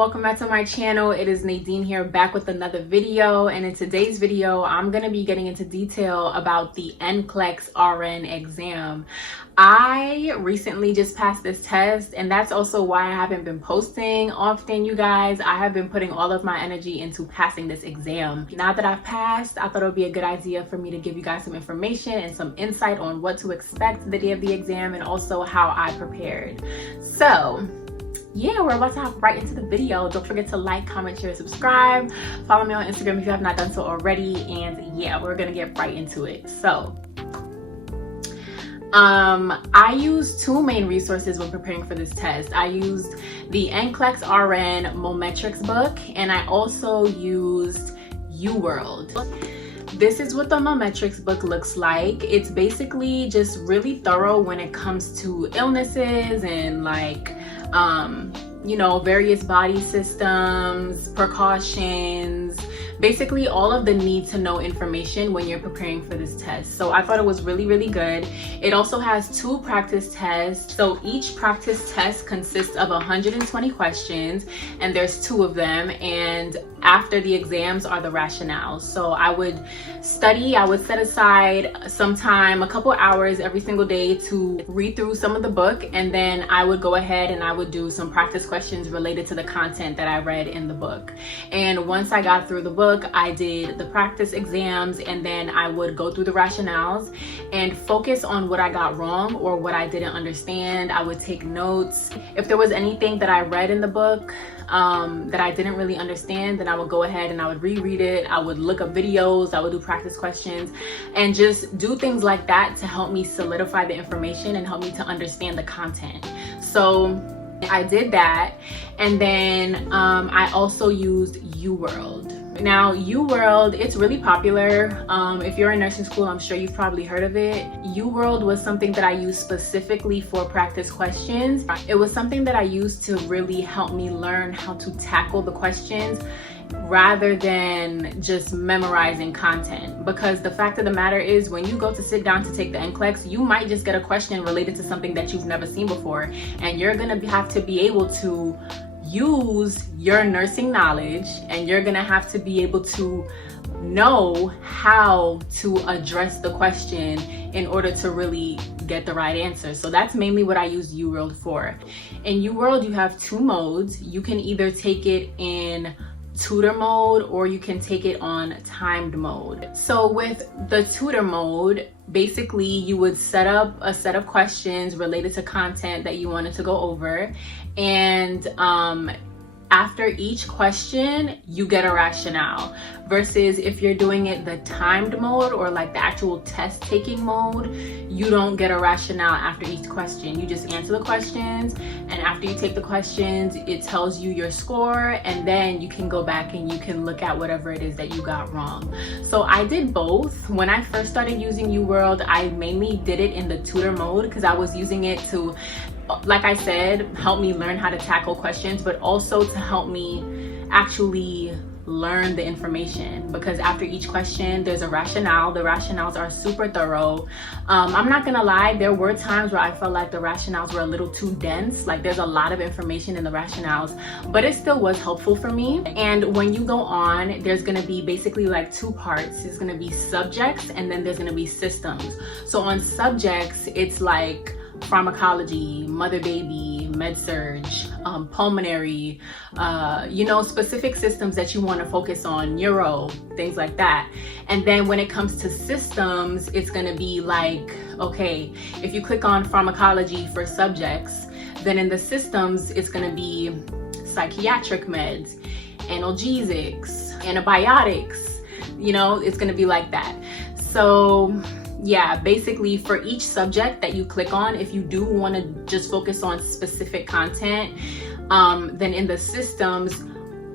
welcome back to my channel. It is Nadine here, back with another video, and in today's video I'm going to be getting into detail about the Nclex-Rn exam. I recently just passed this test, and that's also why I haven't been posting often, you guys. I have been putting all of my energy into passing this exam. Now that I've passed, I thought it would be a good idea for me to give you guys some information and some insight on what to expect the day of the exam and also how I prepared. So yeah, we're about to hop right into the video. Don't forget to like, comment, share, subscribe. Follow me on Instagram if you have not done so already. And yeah, we're gonna get right into it. So I used two main resources when preparing for this test. I used the Nclex-Rn Mometrix book, and I also used UWorld. This is what the Mometrix book looks like. It's basically just really thorough when it comes to illnesses and like you know, various body systems, precautions, basically all of the need to know information when you're preparing for this test. So I thought it was really good. It also has two practice tests. So each practice test consists of 120 questions, and there's two of them, and after the exams are the rationales. So I would study, I would set aside some time, a couple hours every single day to read through some of the book, and then I would go ahead and I would do some practice questions related to the content that I read in the book. And once I got through the book, I did the practice exams, and then I would go through the rationales and focus on what I got wrong or what I didn't understand. I would take notes. If there was anything that I read in the book that I didn't really understand, then I would go ahead and I would reread it. I would look up videos, I would do practice questions, and just do things like that to help me solidify the information and help me to understand the content. So I did that, and then I also used UWorld. Now UWorld, it's really popular. If you're in nursing school, I'm sure you've probably heard of it. UWorld was something that I used specifically for practice questions. It was something that I used to really help me learn how to tackle the questions rather than just memorizing content. Because the fact of the matter is, when you go to sit down to take the NCLEX, you might just get a question related to something that you've never seen before, and you're gonna have to be able to use your nursing knowledge, and you're gonna have to be able to know how to address the question in order to really get the right answer. So that's mainly what I use UWorld for. In UWorld, you have two modes. You can either take it in tutor mode or you can take it on timed mode. So with the tutor mode, basically you would set up a set of questions related to content that you wanted to go over, and after each question you get a rationale, versus if you're doing it the timed mode or like the actual test taking mode, you don't get a rationale after each question. You just answer the questions, and after you take the questions, it tells you your score, and then you can go back and you can look at whatever it is that you got wrong. So I did both. When I first started using UWorld, I mainly did it in the tutor mode because I was using it to, like I said, help me learn how to tackle questions, but also to help me actually learn the information, because after each question there's a rationale. The rationales are super thorough. I'm not gonna lie, there were times where I felt like the rationales were a little too dense. Like there's a lot of information in the rationales, but it still was helpful for me. And when you go on, there's gonna be basically like two parts. There's gonna be subjects, and then there's gonna be systems. So on subjects, it's like pharmacology, mother-baby, med-surg, pulmonary, you know, specific systems that you want to focus on, neuro, things like that. And then when it comes to systems, it's going to be like, okay, if you click on pharmacology for subjects, then in the systems, it's going to be psychiatric meds, analgesics, antibiotics, you know, it's going to be like that. So yeah, basically for each subject that you click on, if you do want to just focus on specific content, then in the systems,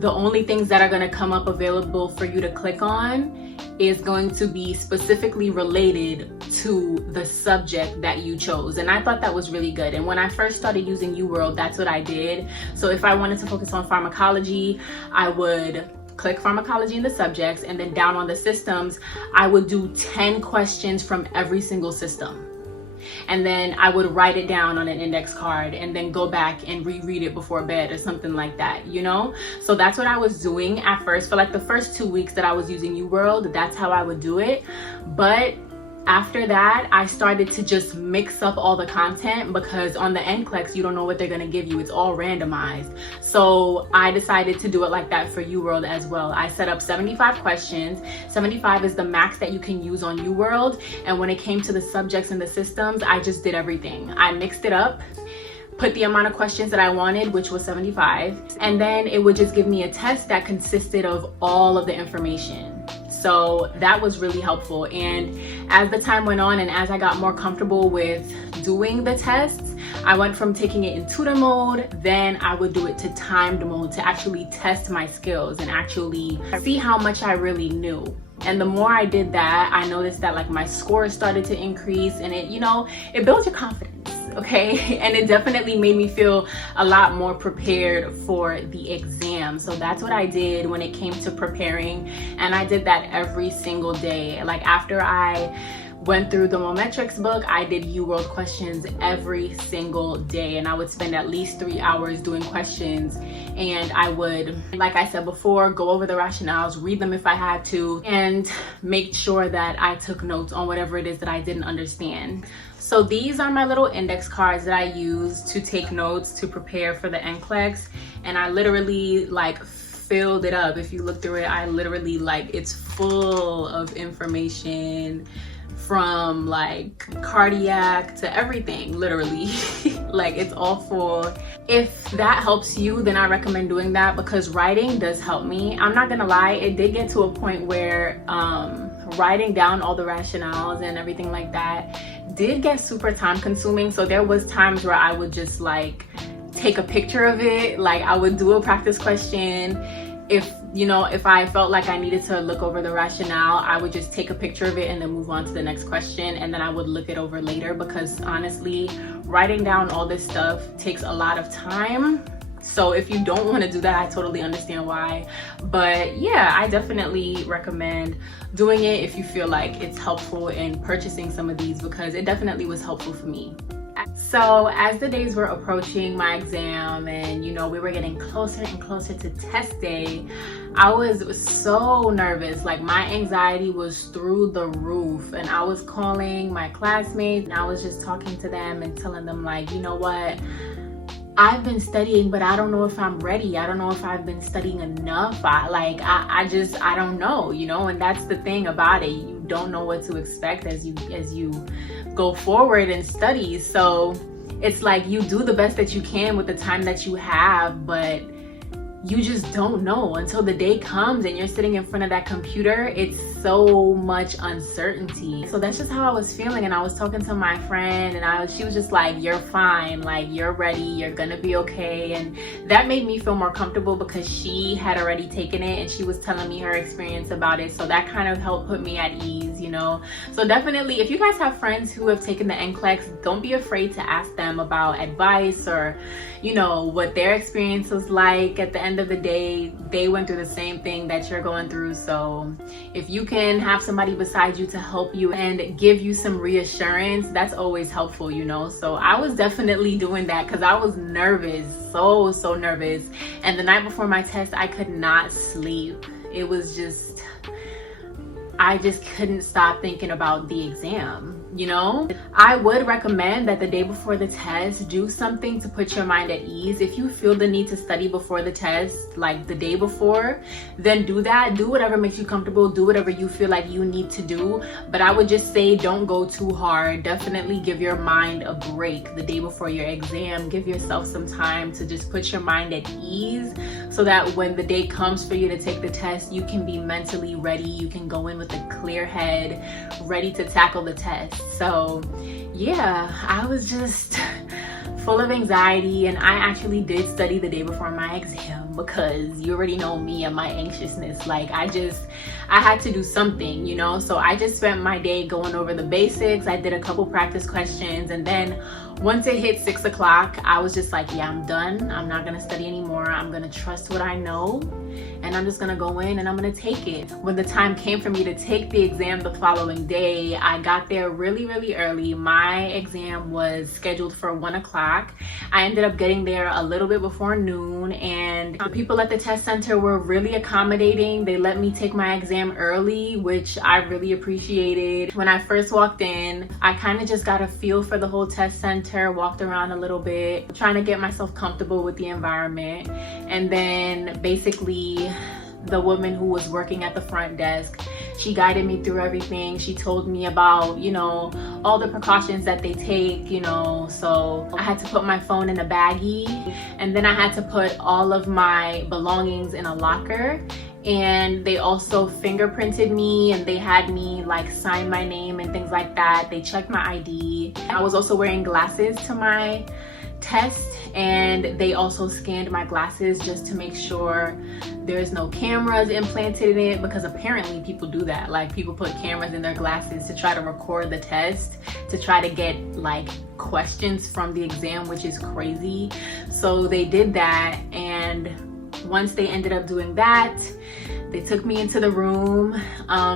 the only things that are going to come up available for you to click on is going to be specifically related to the subject that you chose. And I thought that was really good. And when I first started using UWorld, that's what I did. So if I wanted to focus on pharmacology, I would click pharmacology in the subjects, and then down on the systems, I would do 10 questions from every single system. and then I would write it down on an index card and then go back and reread it before bed or something like that, you know? So that's what I was doing at first. For like the first 2 weeks that I was using UWorld, that's how I would do it. But after that, I started to just mix up all the content, because on the NCLEX, you don't know what they're gonna give you. It's all randomized. So I decided to do it like that for UWorld as well. I set up 75 questions. 75 is the max that you can use on UWorld. And when it came to the subjects and the systems, I just did everything. I mixed it up, put the amount of questions that I wanted, which was 75, and then it would just give me a test that consisted of all of the information. So that was really helpful. And as the time went on and as I got more comfortable with doing the tests, I went from taking it in tutor mode, then I would do it to timed mode to actually test my skills and actually see how much I really knew. And the more I did that, I noticed that like my scores started to increase, and it, you know, it builds your confidence. Okay, and it definitely made me feel a lot more prepared for the exam. So that's what I did when it came to preparing, and I did that every single day. Like after I went through the Mometrix book, I did UWorld questions every single day, and I would spend at least 3 hours doing questions. And I would, like I said before, go over the rationales, read them if I had to, and make sure that I took notes on whatever it is that I didn't understand. So these are my little index cards that I use to take notes to prepare for the NCLEX, and I literally like filled it up. If you look through it, I literally like, it's full of information, from like cardiac to everything, literally. Like it's all full. If that helps you, then I recommend doing that, because writing does help me. I'm not gonna lie, it did get to a point where writing down all the rationales and everything like that did get super time consuming. So there was times where I would just like take a picture of it. Like I would do a practice question. If, you know, if I felt like I needed to look over the rationale, I would just take a picture of it and then move on to the next question, and then I would look it over later, because honestly, writing down all this stuff takes a lot of time. So if you don't want to do that, I totally understand why. But yeah, I definitely recommend doing it if you feel like it's helpful in purchasing some of these, because it definitely was helpful for me. So as the days were approaching my exam, and you know, we were getting closer and closer to test day, I was so nervous. Like my anxiety was through the roof, and I was calling my classmates and I was just talking to them and telling them like, you know what, I've been studying, but I don't know if I'm ready. I don't know if I've been studying enough. I don't know, you know. And that's the thing about it. You don't know what to expect as you go forward and study. So it's like you do the best that you can with the time that you have, but you just don't know until the day comes and you're sitting in front of that computer. It's so much uncertainty. So that's just how I was feeling. And I was talking to my friend, and she was just like, you're fine, like you're ready, you're gonna be okay. And that made me feel more comfortable, because she had already taken it and she was telling me her experience about it. So that kind of helped put me at ease, you know. So definitely, if you guys have friends who have taken the NCLEX, don't be afraid to ask them about advice, or you know, what their experience was like. At the end of the day, they went through the same thing that you're going through. So if you can have somebody beside you to help you and give you some reassurance, that's always helpful, you know. So I was definitely doing that, because I was nervous, so nervous. And the night before my test, I could not sleep. It was just, I just couldn't stop thinking about the exam, you know? I would recommend that the day before the test, do something to put your mind at ease. If you feel the need to study before the test, like the day before, then do that. Do whatever makes you comfortable. Do whatever you feel like you need to do. But I would just say, don't go too hard. Definitely give your mind a break the day before your exam. Give yourself some time to just put your mind at ease, so that when the day comes for you to take the test, you can be mentally ready. You can go in with a clear head, ready to tackle the test. So yeah, I was just full of anxiety, and I actually did study the day before my exam. because you already know me and my anxiousness. Like I had to do something, you know? So I just spent my day going over the basics. I did a couple practice questions, and then once it hit 6 o'clock, I was just like, yeah, I'm done. I'm not gonna study anymore. I'm gonna trust what I know, and I'm just gonna go in and I'm gonna take it. When the time came for me to take the exam the following day, I got there really, really early. My exam was scheduled for 1 o'clock. I ended up getting there a little bit before noon, and the people at the test center were really accommodating. They let me take my exam early, which I really appreciated. When I first walked in, I kind of just got a feel for the whole test center, walked around a little bit, trying to get myself comfortable with the environment. And then basically the woman who was working at the front desk, she guided me through everything. She told me about, you know, all the precautions that they take, you know. So I had to put my phone in a baggie, and then I had to put all of my belongings in a locker. And they also fingerprinted me, and they had me like sign my name and things like that. They checked my ID. I was also wearing glasses to my test, and they also scanned my glasses just to make sure there's no cameras implanted in it, because apparently people do that. Like people put cameras in their glasses to try to record the test, to try to get like questions from the exam, which is crazy. So they did that, and once they ended up doing that, they took me into the room.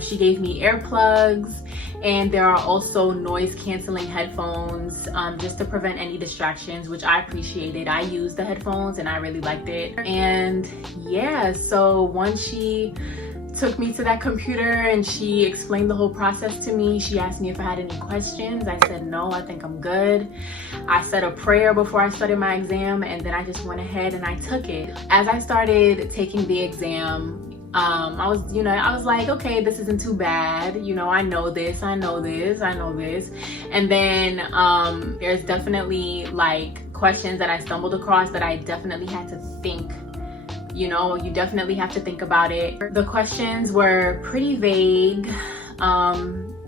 She gave me earplugs, and there are also noise canceling headphones just to prevent any distractions, which I appreciated. I used the headphones and I really liked it. And yeah, so once she took me to that computer and she explained the whole process to me, she asked me if I had any questions. I said no, I think I'm good. I said a prayer before I started my exam, and then I just went ahead and I took it. As I started taking the exam, I was like, okay, this isn't too bad. You know, I know this. And then there's definitely like questions that I stumbled across that I definitely had to think. You know, you definitely have to think about it. The questions were pretty vague.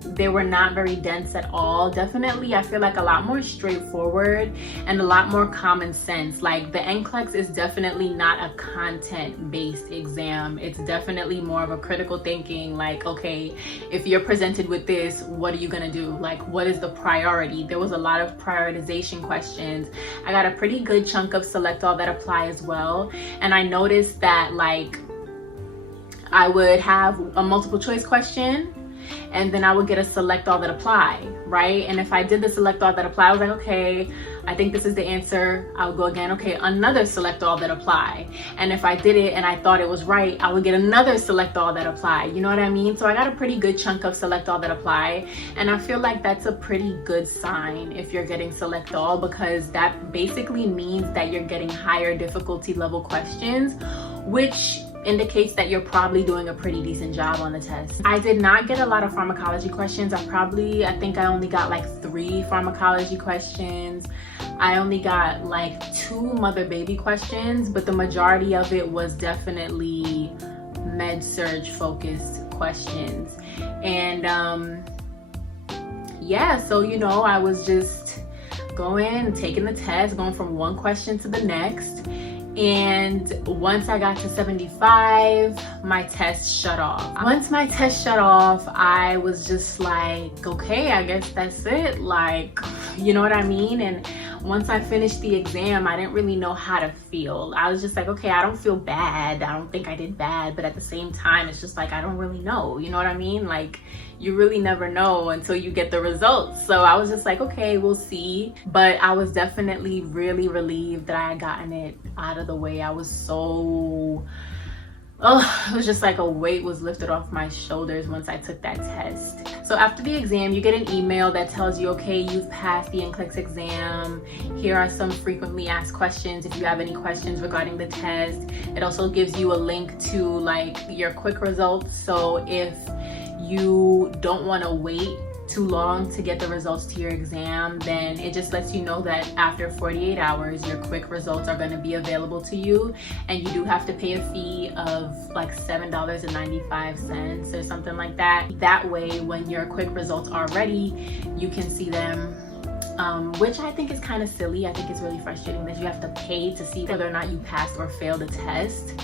They were not very dense at all. Definitely, I feel like a lot more straightforward and a lot more common sense. Like the NCLEX is definitely not a content-based exam. It's definitely more of a critical thinking, like, okay, if you're presented with this, what are you gonna do? Like, what is the priority? There was a lot of prioritization questions. I got a pretty good chunk of select all that apply as well. And I noticed that like I would have a multiple choice question, and then I would get a select all that apply, right? And if I did the select all that apply, I was like, okay, I think this is the answer. I would go again, okay, another select all that apply. And if I did it and I thought it was right, I would get another select all that apply. You know what I mean? So I got a pretty good chunk of select all that apply. And I feel like that's a pretty good sign if you're getting select all, because that basically means that you're getting higher difficulty level questions, which indicates that you're probably doing a pretty decent job on the test. I did not get a lot of pharmacology questions. I think I only got like 3 pharmacology questions. I only got like 2 mother-baby questions, but the majority of it was definitely med-surg focused questions. And yeah, so you know, I was just going, taking the test, going from one question to the next. And once I got to 75, my test shut off. Once my test shut off, I was just like, okay, I guess that's it. Like, you know what I mean? And once I finished the exam, I didn't really know how to feel. I was just like, okay, I don't feel bad. I don't think I did bad, but at the same time, it's just like, I don't really know. You know what I mean? Like, you really never know until you get the results. So I was just like, okay, we'll see. But I was definitely really relieved that I had gotten it out of the way. I was so, it was just like a weight was lifted off my shoulders once I took that test. So after the exam, you get an email that tells you, okay, you've passed the NCLEX exam. Here are some frequently asked questions if you have any questions regarding the test. It also gives you a link to like your quick results. So if you don't want to wait too long to get the results to your exam, then it just lets you know that after 48 hours your quick results are going to be available to you, and you do have to pay a fee of like $7.95 or something like that. That way when your quick results are ready, you can see them which I think is kind of silly. I think it's really frustrating that you have to pay to see whether or not you passed or failed the test.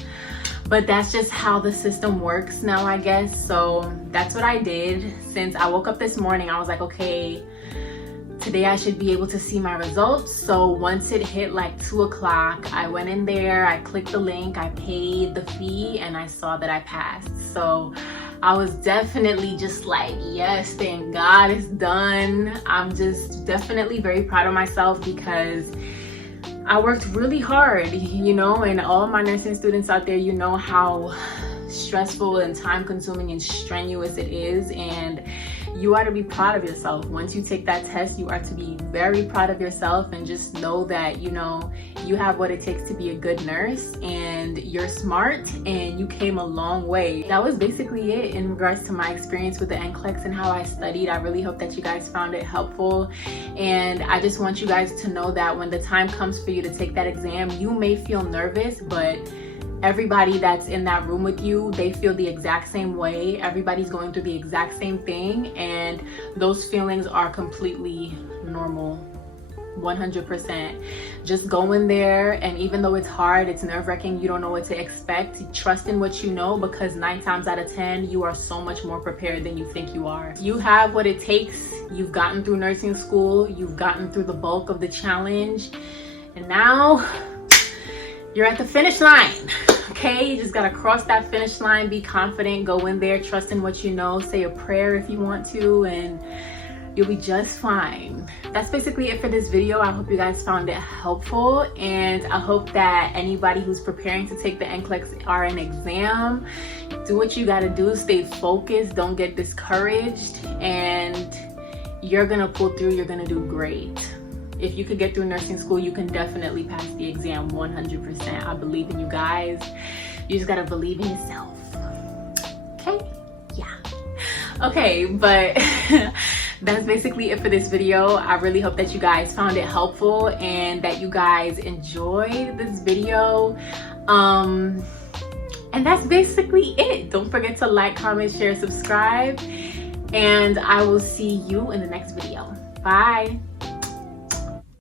But that's just how the system works now, I guess. So that's what I did. Since I woke up this morning, I was like, okay, today I should be able to see my results. So once it hit like 2 o'clock, I went in there, I clicked the link, I paid the fee, and I saw that I passed. So I was definitely just like, yes, thank God it's done. I'm just definitely very proud of myself because I worked really hard, you know, and all my nursing students out there, you know how stressful and time consuming and strenuous it is, and you are to be proud of yourself. Once you take that test, you are to be very proud of yourself and just know that, you know, you have what it takes to be a good nurse and you're smart and you came a long way. That was basically it in regards to my experience with the NCLEX and how I studied. I really hope that you guys found it helpful, and I just want you guys to know that when the time comes for you to take that exam, you may feel nervous, but everybody that's in that room with you, they feel the exact same way. Everybody's going through the exact same thing, and those feelings are completely normal. 100%. Just go in there, and even though it's hard, it's nerve-wracking, you don't know what to expect, trust in what you know, because 9 times out of 10 you are so much more prepared than you think you are. You have what it takes. You've gotten through nursing school, you've gotten through the bulk of the challenge, and now you're at the finish line. Okay, you just gotta cross that finish line, be confident, go in there, trust in what you know, say a prayer if you want to, and you'll be just fine. That's basically it for this video. I hope you guys found it helpful, and I hope that anybody who's preparing to take the Nclex-Rn exam, do what you gotta do, stay focused, don't get discouraged, and you're gonna pull through, you're gonna do great. If you could get through nursing school, you can definitely pass the exam 100%. I believe in you guys. You just gotta believe in yourself. Okay? Yeah. Okay, but that's basically it for this video. I really hope that you guys found it helpful and that you guys enjoyed this video. And that's basically it. Don't forget to like, comment, share, subscribe, and I will see you in the next video. Bye.